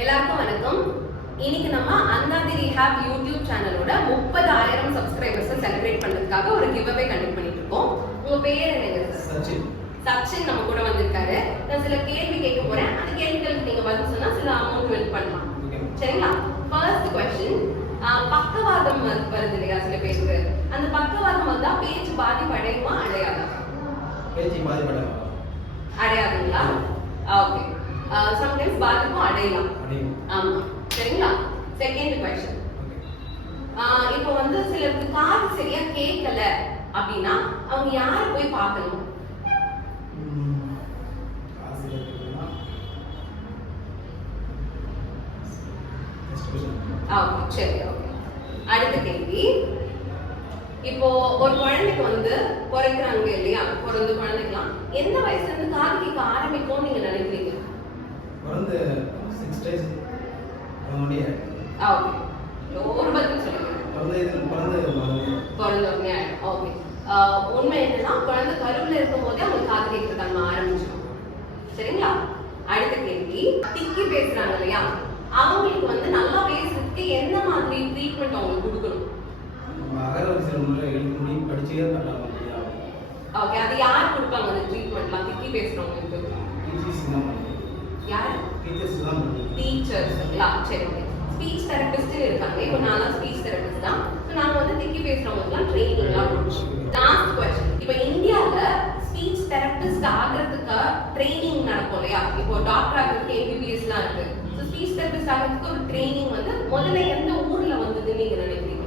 எல்லாருக்கும் வணக்கம். இன்னைக்கு நம்ம அந்தாதி ரிஹாப் யூடியூப் சேனலோட 30,000 சப்ஸ்கிரைபர்ஸ் செலிப்ரேட் பண்றதுக்காக ஒரு கிவ் அவே கண்டக்ட் பண்ணிட்டு இருக்கோம். உங்க பேர் என்னங்க? சச்சின். சச்சின் நம்ம கூட வந்திருக்காரு. நான் சில கேள்வி கேட்க போறேன். அந்த கேள்விகளுக்கு நீங்க பதில் சொன்னா சில அமௌண்ட் வின் பண்ணலாம். சரிங்களா? ஃபர்ஸ்ட் क्वेश्चन, பக்கவாதம் வருது இல்லையா சில பேருக்கு, அந்த பக்கவாதம் வந்தா பேச்சு பாதிப்பு அடையுமா அடையாதா? பேச்சு பாதிப்பு அடையாதுங்களா? ஓகே. சம்டைம்ஸ் பாதிப்பும் அடையலாம். ஆமா. சரிங்களா? செகண்ட் क्वेश्चन, இப்போ வந்து சிலருக்கு காது சரியா கேட்கல அப்படின்னா அவங்க யாரை போய் பார்க்கணும்? சரி, ஓகே. அடுத்த கேள்வி, இப்போ ஒரு குழந்தைக்கு வந்து பிறக்கிறாங்க இல்லையா, பிறந்த குழந்தைக்கலாம் எந்த வயசுல இருந்து காது கேட்க ஆரம்பிக்கும் நீங்க நினைக்கிறீங்க? பிறந்து 6 days ஓகே. ஒரு பதில் சொல்லுங்க. பிறந்த உடனே ஆயிடும். ஓகே. உண்மை என்னன்னா குழந்தை கருவுல இருக்கும் போதே அவங்க காது கேட்க தன்மை ஆரம்பிச்சிடும். சரிங்களா? அடுத்த கேள்வி, திக்கி பேசுறாங்க இல்லையா, அவங்களுக்கு வந்து நல்லா பேசுறதுக்கு என்ன மாதிரி ட்ரீட்மெண்ட் அவங்களுக்கு கொடுக்கணும்? ஓகே, அது யார் கொடுப்பாங்க அந்த ட்ரீட்மெண்ட்லாம் திக்கி பேசுறவங்களுக்கு? யார்? டீச்சர்ஸ்ங்களா? சரி, ஓகே. ஸ்பீச் தெரபிஸ்ட் இருக்காங்க. இப்போ நான் ஸ்பீச் தெரபிஸ்ட் தான். ஸோ நாங்கள் வந்து திக்கி பேசுறவங்களுக்குலாம் ட்ரைனிங்லாம் கொடுப்போம். லாஸ்ட் क्वेश्चन, இப்போ இந்தியாவில் ஸ்பீச் தெரபிஸ்ட் ஆகிறதுக்கு ட்ரைனிங் நடக்கும் இல்லையா, இப்போ டாக்டர் ஆகிறதுக்கு எம்பிபிஎஸ்லாம் இருக்கு. ஸோ ஸ்பீச் தெரபிஸ்ட் ஆகிறதுக்கு ஒரு ட்ரைனிங் வந்து முதல்ல எந்த ஊர்ல வந்ததுன்னு நீங்க நினைக்கிறீங்க?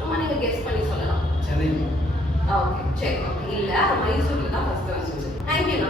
சும்மா நீங்க கெஸ் பண்ணி சொல்லலாம். சென்னை. ஓகே, சரி, ஓகே. இல்ல, மைசூர்ல தான் ஃபர்ஸ்ட் வந்துச்சு. தேங்க்யூ.